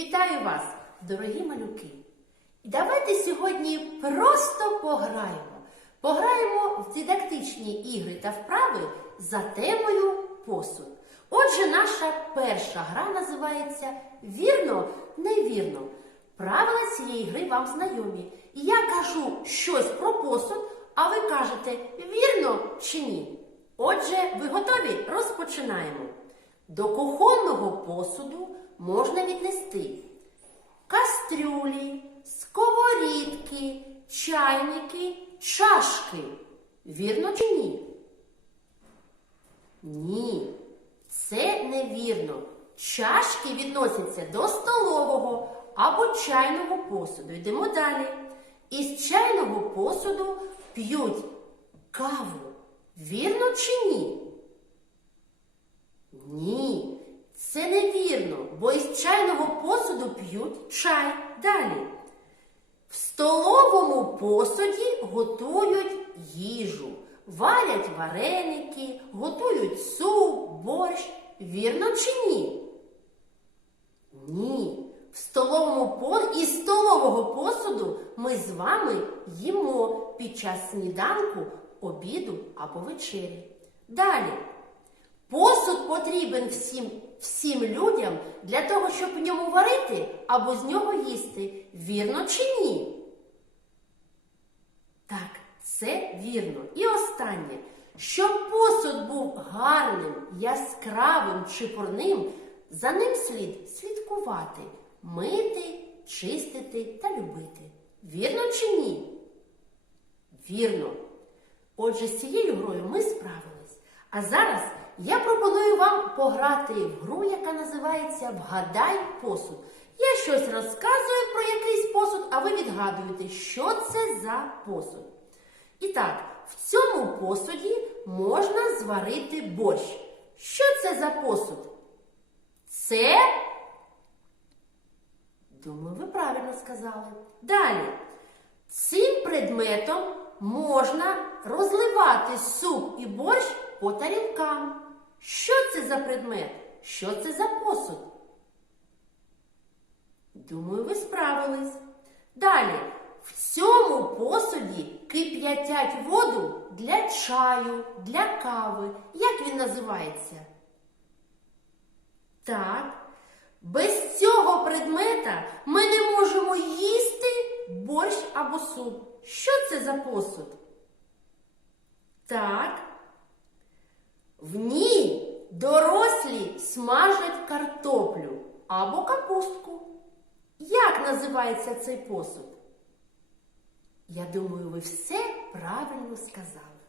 Вітаю вас, дорогі малюки! Давайте сьогодні просто пограємо. Пограємо в дидактичні ігри та вправи за темою посуд. Отже, наша перша гра називається Вірно, невірно. Правила цієї гри вам знайомі. І я кажу щось про посуд, а ви кажете вірно чи ні. Отже, ви готові? Розпочинаємо. До кухонного посуду можна віднести кастрюлі, сковорідки, чайники, чашки. Вірно чи ні? Ні, це невірно. Чашки відносяться до столового або чайного посуду. Йдемо далі. Із чайного посуду п'ють каву. Вірно чи ні? Ні, це невірно, бо із чайного посуду п'ють чай. Далі. В столовому посуді готують їжу, варять вареники, готують суп, борщ. Вірно чи ні? Ні. В столовому по... Із столового посуду ми з вами їмо під час сніданку, обіду або вечері. Далі. Посуд потрібен всім, всім людям для того, щоб в ньому варити або з нього їсти. Вірно чи ні? Так, це вірно. І останнє. Щоб посуд був гарним, яскравим, чепурним, за ним слід слідкувати, мити, чистити та любити. Вірно чи ні? Вірно. Отже, з цією грою ми справились. А зараз я пропоную вам пограти в гру, яка називається Вгадай посуд. Я щось розказую про якийсь посуд, а ви відгадуєте, що це за посуд. І так, в цьому посуді можна зварити борщ. Що це за посуд? Це. Думаю, ви правильно сказали. Далі. Цим предметом можна розливати суп і борщ по тарілкам. Що це за предмет? Що це за посуд? Думаю, ви справились. Далі. В цьому посуді кип'ятять воду для чаю, для кави. Як він називається? Так. Без цього предмета ми не можемо їсти борщ або суп. Що це за посуд? Так. В ній дорослі смажать картоплю або капустку. Як називається цей посуд? Я думаю, ви все правильно сказали.